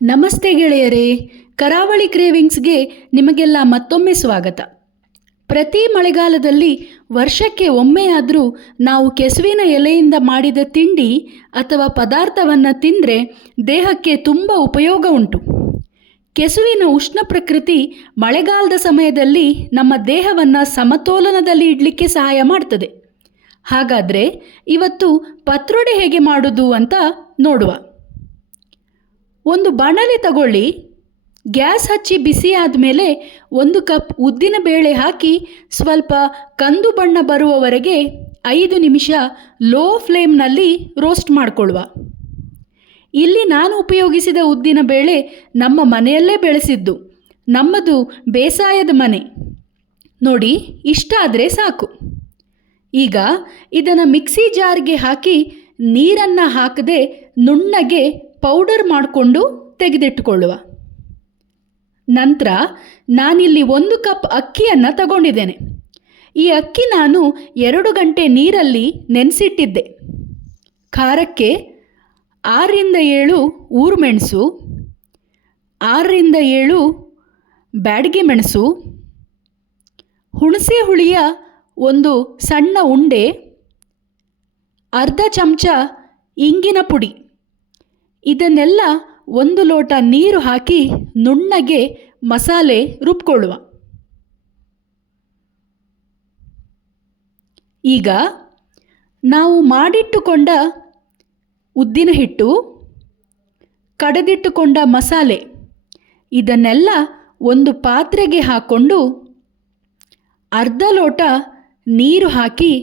ನಮಸ್ತೆ ಗೆಳೆಯರೇ, ಕರಾವಳಿ ಕ್ರೇವಿಂಗ್ಸ್ಗೆ ನಿಮಗೆಲ್ಲ ಮತ್ತೊಮ್ಮೆ ಸ್ವಾಗತ. ಪ್ರತಿ ಮಳೆಗಾಲದಲ್ಲಿ ವರ್ಷಕ್ಕೆ ಒಮ್ಮೆಯಾದರೂ ನಾವು ಕೆಸುವಿನ ಎಲೆಯಿಂದ ಮಾಡಿದ ತಿಂಡಿ ಅಥವಾ ಪದಾರ್ಥವನ್ನು ತಿಂದರೆ ದೇಹಕ್ಕೆ ತುಂಬ ಉಪಯೋಗ ಉಂಟು. ಕೆಸುವಿನ ಉಷ್ಣ ಪ್ರಕೃತಿ ಮಳೆಗಾಲದ ಸಮಯದಲ್ಲಿ ನಮ್ಮ ದೇಹವನ್ನು ಸಮತೋಲನದಲ್ಲಿ ಇಡಲಿಕ್ಕೆ ಸಹಾಯ ಮಾಡ್ತದೆ. ಹಾಗಾದರೆ ಇವತ್ತು ಪತ್ರೊಡೆ ಹೇಗೆ ಮಾಡೋದು ಅಂತ ನೋಡುವ. ಒಂದು ಬಾಣಲೆ ತಗೊಳ್ಳಿ. ಗ್ಯಾಸ್ ಹಚ್ಚಿ ಬಿಸಿ ಆದಮೇಲೆ 1 ಕಪ್ ಉದ್ದಿನ ಬೇಳೆ ಹಾಕಿ ಸ್ವಲ್ಪ ಕಂದು ಬಣ್ಣ ಬರುವವರೆಗೆ 5 ನಿಮಿಷ ಲೋ ಫ್ಲೇಮ್ನಲ್ಲಿ ರೋಸ್ಟ್ ಮಾಡಿಕೊಳ್ಳುವ. ಇಲ್ಲಿ ನಾನು ಉಪಯೋಗಿಸಿದ ಉದ್ದಿನ ಬೇಳೆ ನಮ್ಮ ಮನೆಯಲ್ಲೇ ಬೆಳೆಸಿದ್ದು. ನಮ್ಮದು ಬೇಸಾಯದ ಮನೆ. ನೋಡಿ, ಇಷ್ಟ ಆದರೆ ಸಾಕು. ಈಗ ಇದನ್ನು ಮಿಕ್ಸಿ ಜಾರ್ಗೆ ಹಾಕಿ ನೀರನ್ನು ಹಾಕದೆ ನುಣ್ಣಗೆ ಪೌಡರ್ ಮಾಡಿಕೊಂಡು ತೆಗೆದಿಟ್ಟುಕೊಳ್ಳುವ. ನಂತರ ನಾನಿಲ್ಲಿ 1 ಕಪ್ ಅಕ್ಕಿಯನ್ನು ತಗೊಂಡಿದ್ದೇನೆ. ಈ ಅಕ್ಕಿ ನಾನು 2 ಗಂಟೆ ನೀರಲ್ಲಿ ನೆನೆಸಿಟ್ಟಿದ್ದೆ. ಖಾರಕ್ಕೆ 6ರಿಂದ 7 ಊರುಮೆಣಸು, 6ರಿಂದ 7 ಬ್ಯಾಡಗಿ ಮೆಣಸು, ಹುಣಸೆ ಹುಳಿಯ 1 ಸಣ್ಣ ಉಂಡೆ, ಅರ್ಧ ಚಮಚ ಇಂಗಿನ ಪುಡಿ. ಇದನ್ನೆಲ್ಲ 1 ಲೋಟ ನೀರು ಹಾಕಿ ನುಣ್ಣಗೆ ಮಸಾಲೆ ರುಬ್ಕೊಳ್ಳುವ. ಈಗ ನಾವು ಮಾಡಿಟ್ಟುಕೊಂಡ ಉದ್ದಿನ ಹಿಟ್ಟು, ಕಡೆದಿಟ್ಟುಕೊಂಡ ಮಸಾಲೆ ಇದನ್ನೆಲ್ಲ ಒಂದು ಪಾತ್ರೆಗೆ ಹಾಕ್ಕೊಂಡು ಅರ್ಧ ಲೋಟ ನೀರು ಹಾಕಿ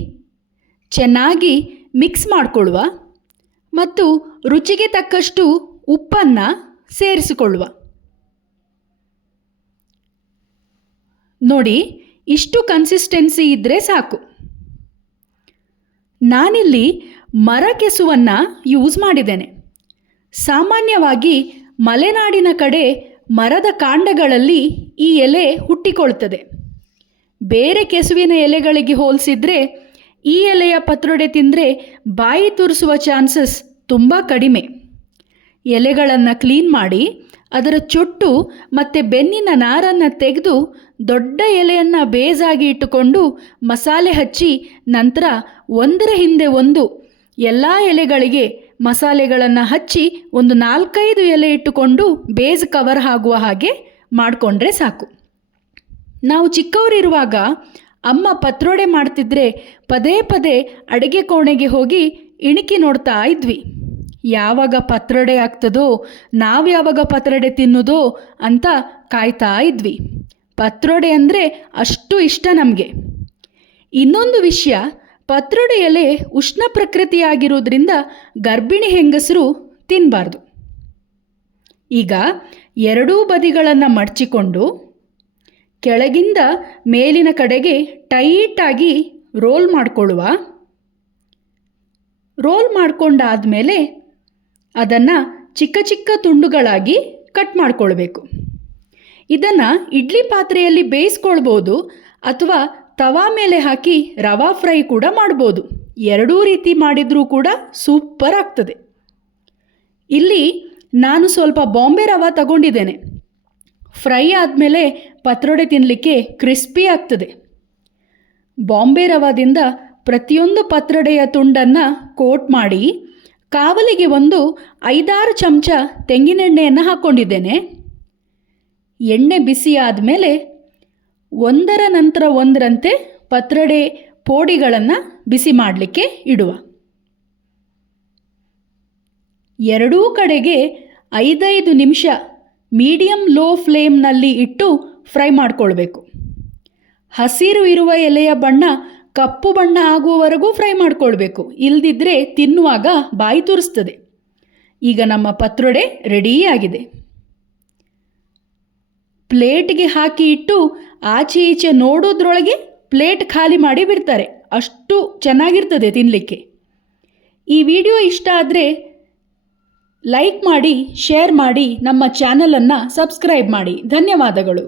ಚೆನ್ನಾಗಿ ಮಿಕ್ಸ್ ಮಾಡಿಕೊಳ್ಳುವ ಮತ್ತು ರುಚಿಗೆ ತಕ್ಕಷ್ಟು ಉಪ್ಪನ್ನು ಸೇರಿಸಿಕೊಳ್ಳುವ. ನೋಡಿ, ಇಷ್ಟು ಕನ್ಸಿಸ್ಟೆನ್ಸಿ ಇದ್ದರೆ ಸಾಕು. ನಾನಿಲ್ಲಿ ಮರ ಕೆಸುವನ್ನು ಯೂಸ್ ಮಾಡಿದ್ದೇನೆ. ಸಾಮಾನ್ಯವಾಗಿ ಮಲೆನಾಡಿನ ಕಡೆ ಮರದ ಕಾಂಡಗಳಲ್ಲಿ ಈ ಎಲೆ ಹುಟ್ಟಿಕೊಳ್ತದೆ. ಬೇರೆ ಕೆಸುವಿನ ಎಲೆಗಳಿಗೆ ಹೋಲಿಸಿದರೆ ಈ ಎಲೆಯ ಪತ್ರೊಡೆ ತಿಂದರೆ ಬಾಯಿ ತುರಿಸುವ ಚಾನ್ಸಸ್ ತುಂಬ ಕಡಿಮೆ. ಎಲೆಗಳನ್ನು ಕ್ಲೀನ್ ಮಾಡಿ ಅದರ ಚೊಟ್ಟು ಮತ್ತು ಬೆನ್ನಿನ ನಾರನ್ನು ತೆಗೆದು ದೊಡ್ಡ ಎಲೆಯನ್ನು ಬೇಸಾಗಿ ಇಟ್ಟುಕೊಂಡು ಮಸಾಲೆ ಹಚ್ಚಿ ನಂತರ ಒಂದರ ಹಿಂದೆ ಒಂದು ಎಲ್ಲ ಎಲೆಗಳಿಗೆ ಮಸಾಲೆಗಳನ್ನು ಹಚ್ಚಿ 4-5 ಎಲೆ ಇಟ್ಟುಕೊಂಡು ಬೇಸ್ ಕವರ್ ಆಗುವ ಹಾಗೆ ಮಾಡಿಕೊಂಡ್ರೆ ಸಾಕು. ನಾವು ಚಿಕ್ಕವರಿರುವಾಗ ಅಮ್ಮ ಪತ್ರೊಡೆ ಮಾಡ್ತಿದ್ರೆ ಪದೇ ಪದೇ ಅಡುಗೆ ಕೋಣೆಗೆ ಹೋಗಿ ಇಣುಕಿ ನೋಡ್ತಾ ಇದ್ವಿ. ಯಾವಾಗ ಪತ್ರೊಡೆ ಆಗ್ತದೋ, ನಾವು ಯಾವಾಗ ಪತ್ರೊಡೆ ತಿನ್ನೋದೋ ಅಂತ ಕಾಯ್ತಾ ಇದ್ವಿ. ಪತ್ರೊಡೆ ಅಂದರೆ ಅಷ್ಟು ಇಷ್ಟ ನಮಗೆ. ಇನ್ನೊಂದು ವಿಷಯ, ಪತ್ರೊಡೆ ಎಲೆ ಉಷ್ಣ ಪ್ರಕೃತಿಯಾಗಿರೋದ್ರಿಂದ ಗರ್ಭಿಣಿ ಹೆಂಗಸರು ತಿನ್ನಬಾರ್ದು. ಈಗ ಎರಡೂ ಬದಿಗಳನ್ನು ಮಡಚಿಕೊಂಡು ಕೆಳಗಿಂದ ಮೇಲಿನ ಕಡೆಗೆ ಟೈಟಾಗಿ ರೋಲ್ ಮಾಡಿಕೊಳ್ಳುವ. ರೋಲ್ ಮಾಡಿಕೊಂಡಾದಮೇಲೆ ಅದನ್ನು ಚಿಕ್ಕ ಚಿಕ್ಕ ತುಂಡುಗಳಾಗಿ ಕಟ್ ಮಾಡಿಕೊಳ್ಬೇಕು. ಇದನ್ನು ಇಡ್ಲಿ ಪಾತ್ರೆಯಲ್ಲಿ ಬೇಯಿಸ್ಕೊಳ್ಬೋದು ಅಥವಾ ತವಾ ಮೇಲೆ ಹಾಕಿ ರವಾ ಫ್ರೈ ಕೂಡ ಮಾಡ್ಬೋದು. ಎರಡೂ ರೀತಿ ಮಾಡಿದರೂ ಕೂಡ ಸೂಪರ್ ಆಗ್ತದೆ. ಇಲ್ಲಿ ನಾನು ಸ್ವಲ್ಪ ಬಾಂಬೆ ರವಾ ತಗೊಂಡಿದ್ದೇನೆ. ಫ್ರೈ ಆದಮೇಲೆ ಪತ್ರೊಡೆ ತಿನ್ನಲಿಕ್ಕೆ ಕ್ರಿಸ್ಪಿ ಆಗ್ತದೆ. ಬಾಂಬೆ ರವಾದಿಂದ ಪ್ರತಿಯೊಂದು ಪತ್ರೊಡೆಯ ತುಂಡನ್ನು ಕೋಟ್ ಮಾಡಿ ಕಾವಲಿಗೆ 5-6 ಚಮಚ ತೆಂಗಿನೆಣ್ಣೆಯನ್ನು ಹಾಕ್ಕೊಂಡಿದ್ದೇನೆ. ಎಣ್ಣೆ ಬಿಸಿ ಆದಮೇಲೆ ಒಂದರ ನಂತರ ಒಂದರಂತೆ ಪತ್ರೊಡೆ ಪೋಡಿಗಳನ್ನು ಬಿಸಿ ಮಾಡಲಿಕ್ಕೆ ಇಡುವ. ಎರಡೂ ಕಡೆಗೆ 5-5 ನಿಮಿಷ ಮೀಡಿಯಂ ಲೋ ಫ್ಲೇಮ್ನಲ್ಲಿ ಇಟ್ಟು ಫ್ರೈ ಮಾಡಿಕೊಳ್ಬೇಕು. ಹಸಿರು ಇರುವ ಎಲೆಯ ಬಣ್ಣ ಕಪ್ಪು ಬಣ್ಣ ಆಗುವವರೆಗೂ ಫ್ರೈ ಮಾಡಿಕೊಳ್ಬೇಕು. ಇಲ್ಲದಿದ್ದರೆ ತಿನ್ನುವಾಗ ಬಾಯಿ ತುರಿಸ್ತದೆ. ಈಗ ನಮ್ಮ ಪತ್ರೊಡೆ ರೆಡಿಯಾಗಿದೆ. ಪ್ಲೇಟ್ಗೆ ಹಾಕಿ ಇಟ್ಟು ಆಚೆ ಈಚೆ ನೋಡೋದ್ರೊಳಗೆ ಪ್ಲೇಟ್ ಖಾಲಿ ಮಾಡಿ ಬಿಡ್ತಾರೆ. ಅಷ್ಟು ಚೆನ್ನಾಗಿರ್ತದೆ ತಿನ್ನಲಿಕ್ಕೆ. ಈ ವಿಡಿಯೋ ಇಷ್ಟ ಆದರೆ ಲೈಕ್ ಮಾಡಿ, ಶೇರ್ ಮಾಡಿ, ನಮ್ಮ ಚಾನಲನ್ನು ಸಬ್ಸ್ಕ್ರೈಬ್ ಮಾಡಿ. ಧನ್ಯವಾದಗಳು.